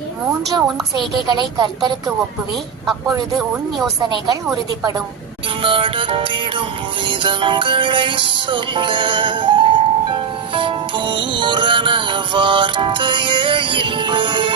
3 உன் செய்கைகளை கர்த்தருக்கு ஒப்புவி, அப்பொழுது உன் யோசனைகள் உறுதிப்படும். நடத்திடும் விதங்களை சொல்ல பூரண வார்த்தையே இல்லை.